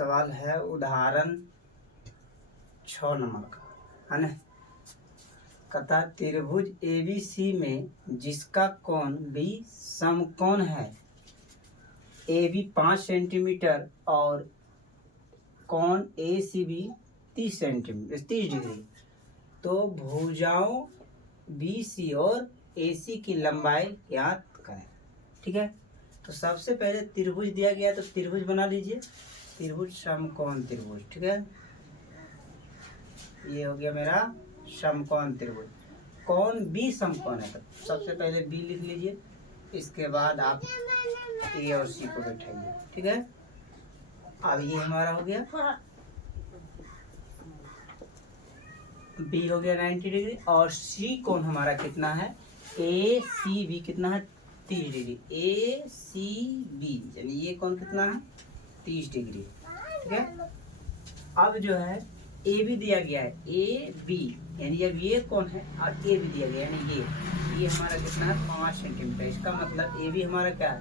सवाल है उदाहरण 6 नंबर का, है ना। कहता त्रिभुज ABC में जिसका कोण B समकोण है, AB 5 सेंटीमीटर और कोण ACB 30 सेंटीमीटर 30 डिग्री, तो भुजाओं BC और AC की लंबाई ज्ञात करें। ठीक है, तो सबसे पहले त्रिभुज दिया गया तो त्रिभुज बना लीजिए, त्रिभुज समकोण त्रिभुज। ठीक है, ये हो गया मेरा समकोण त्रिभुज। कोण B समकोण है, तो सबसे पहले B लिख लीजिए, इसके बाद आप A और C को बैठाइए। ठीक है, अब ये हमारा हो गया B हो गया 90 डिग्री और C कोण हमारा कितना है, ACB कितना है 30 डिग्री, ACB यानी ये कोण कितना है 30 डिग्री। ठीक है, अब जो है AB दिया गया है, AB यानी अब ये कोण है और AB दिया गया है, यानी ये हमारा कितना है 5 सेंटीमीटर। इसका मतलब AB हमारा क्या है,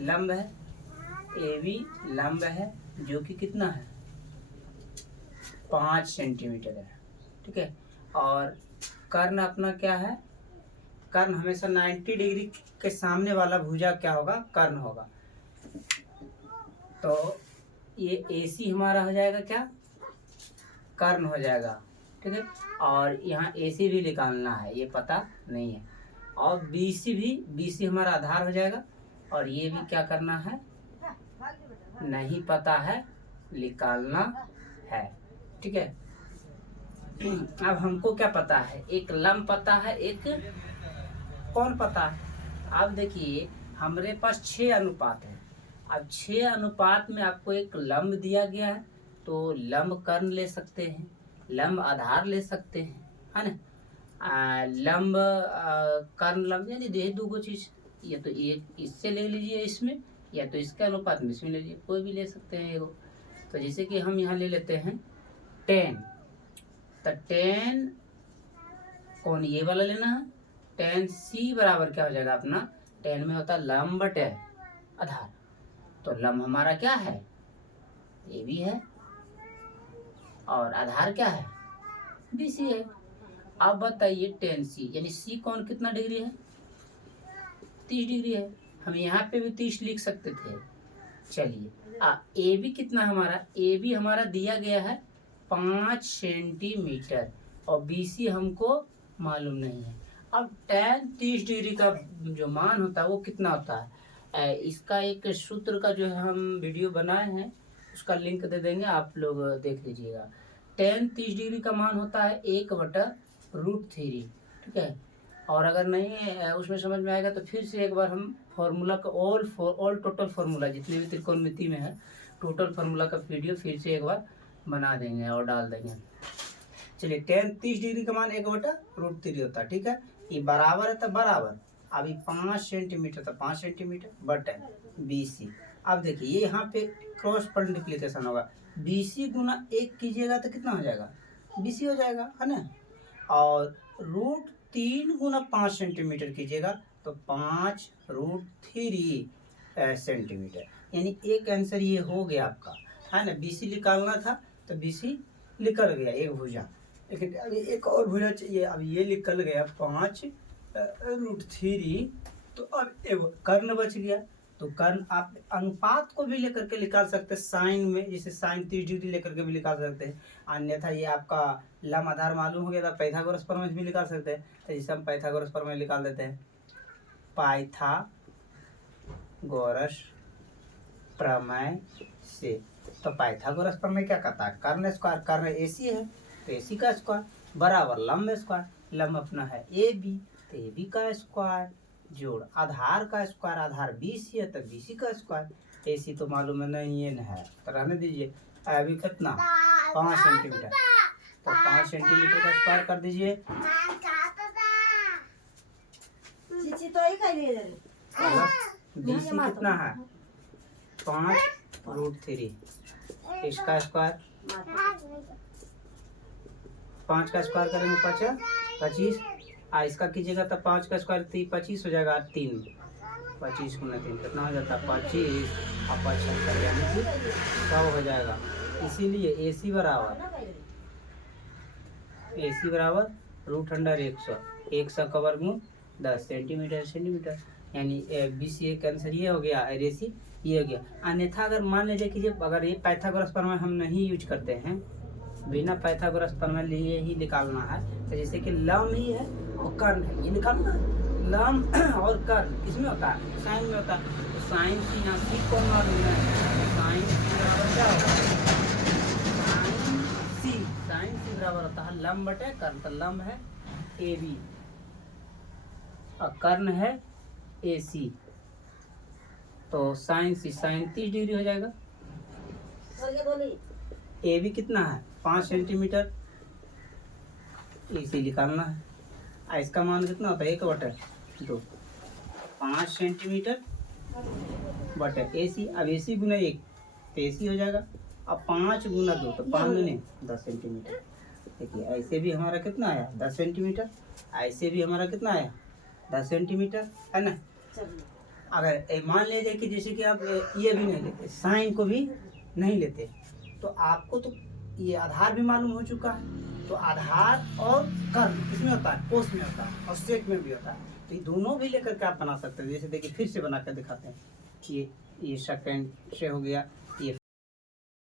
लंब है, AB लंब है जो कि कितना है 5 सेंटीमीटर है। ठीक है, और कर्ण अपना क्या है, कर्ण हमेशा 90 डिग्री के सामने वाला भुजा क्या होगा, कर्ण होगा। तो ये AC हमारा हो जाएगा क्या, कर्ण हो जाएगा। ठीक है, और यहाँ AC भी निकालना है, ये पता नहीं है। और BC हमारा आधार हो जाएगा, और ये भी क्या करना है, नहीं पता है, निकालना है। ठीक है, अब हमको क्या पता है, एक लंब पता है, एक कोण पता है। अब देखिए हमारे पास 6 अनुपात है। अब 6 अनुपात में आपको एक लंब दिया गया है, तो लंब कर्ण ले सकते हैं, लंब आधार ले सकते हैं, है ना। लंब कर्ण लंब यानी दे दो गो चीज, या तो एक इससे ले लीजिए इसमें, या तो इसके अनुपात में इसमें ले लीजिए, कोई भी ले सकते हैं एगो। तो जैसे कि हम यहाँ ले लेते हैं 10, तो 10 कौन ये वाला लेना है, 10C बराबर क्या हो जाएगा अपना, 10 में होता है लंब बटे आधार, तो लंब हमारा क्या है AB है और आधार क्या है BC है। अब बताइए 10C यानी C कौन कितना डिग्री है 30 डिग्री है, हम यहाँ पे भी 30 लिख सकते थे। चलिए AB कितना हमारा, AB हमारा दिया गया है 5 सेंटीमीटर और BC हमको मालूम नहीं है। अब tan 30 डिग्री का जो मान होता है वो कितना होता है, इसका एक सूत्र का जो है हम वीडियो बनाए हैं, उसका लिंक दे देंगे, आप लोग देख लीजिएगा। tan 30 डिग्री का मान होता है 1/√3। ठीक है, और अगर नहीं उसमें समझ में आएगा तो फिर से एक बार हम फॉर्मूला का ऑल टोटल फार्मूला जितने भी त्रिकोणमिति में है टोटल फार्मूला का वीडियो फिर से एक बार बना देंगे और डाल देंगे। चलिए tan 30 डिग्री का मान 1/√3 होता है। ठीक है, ये बराबर है तो बराबर, अभी 5 सेंटीमीटर तो 5 सेंटीमीटर बटे BC। अब देखिए ये यहाँ पे क्रॉस मल्टीप्लिकेशन होगा, BC गुना 1 कीजिएगा तो कितना हो जाएगा BC हो जाएगा, है ना। और √3 गुना 5 सेंटीमीटर कीजिएगा तो 5√3 सेंटीमीटर, यानी एक आंसर ये हो गया आपका, है ना। BC निकालना था तो BC निकल गया एक भुजा, लेकिन अभी एक और भुजा चाहिए। अब ये निकल गया 5√3, तो अब एक कर्ण बच गया, तो कर्ण आप अनुपात को भी लेकर के निकाल सकते हैं साइन में, जैसे साइन 30 डिग्री लेकर के भी निकाल सकते हैं। अन्यथा ये आपका लंब आधार मालूम हो गया था, पाइथागोरस प्रमेय भी निकाल सकते हैं, तो जैसे हम पाइथागोरस प्रमेय निकाल देते हैं, पाइथागोरस प्रमेय से। तो पाइथागोरस प्रमेय क्या कहता है, कर्ण स्क्वायर, कर्ण AC है तो AC का स्क्वायर बराबर लंब स्क्वायर, लंब अपना है AB तो AB का स्क्वायर जोड़ आधार का स्क्वायर, आधार BC है तो BC का स्क्वायर, AC तो मालूम है नहीं है तो रहने दीजिए। अभी कितना 5 सेंटीमीटर, तो 5 सेंटीमीटर का स्क्वायर कर दीजिए। BC कितना है 5√3, इसका स्क्वायर 5 का स्क्वायर करेंगे 25, इसका कीजिएगा तो 5 का स्क्वायर 25 हो जाएगा 3, 25 गुना 3 कितना हो जाता है 25 और 75 यानी कि 100 हो जाएगा। इसीलिए AC बराबर √100 100 का वर्गमूल 10 सेंटीमीटर यानी BCA का आंसर ये हो गया और AC ये हो गया। अन्यथा अगर मान लीजिए कि जब अगर ये पाइथागोरस प्रमेय हम नहीं यूज करते हैं, बिना पाइथागोरस प्रमेय लिए ही निकालना है, तो जैसे कि लंब ही है और कर्ण है, ये निकालना है। लंब और कर्ण किसमें होता है? साइन में होता है। तो साइन सी यहाँ सी कौन मालूम है? साइन सी बराबर क्या होगा? साइन सी बराबर होता है लंब बटे कर्ण। तो लंब है AB और कर्ण है AC, तो साइन 30 डिग्री हो जाएगा। AB कितना है 5 सेंटीमीटर, AC निकालना है। इसका मान कितना होता है 1/2 5 सेंटीमीटर बटे AC। अब AC गुना 1 तो AC हो जाएगा। अब 5 गुना 2 तो 5 गुने 10 सेंटीमीटर। देखिए ऐसे भी हमारा कितना आया 10 सेंटीमीटर, ऐसे भी हमारा कितना आया 10 सेंटीमीटर, है ना। अगर मान लीजिए कि जैसे कि आप ये भी नहीं लेते, साइन को भी नहीं लेते, तो आपको तो ये आधार भी मालूम हो चुका है। तो आधार और कर्ण किसमें होता है? कोस में होता है और सेक में भी होता है। तो ये दोनों भी लेकर के आप बना सकते हैं। जैसे देखिए फिर से बना कर दिखाते हैं। ये सेकंड से हो गया,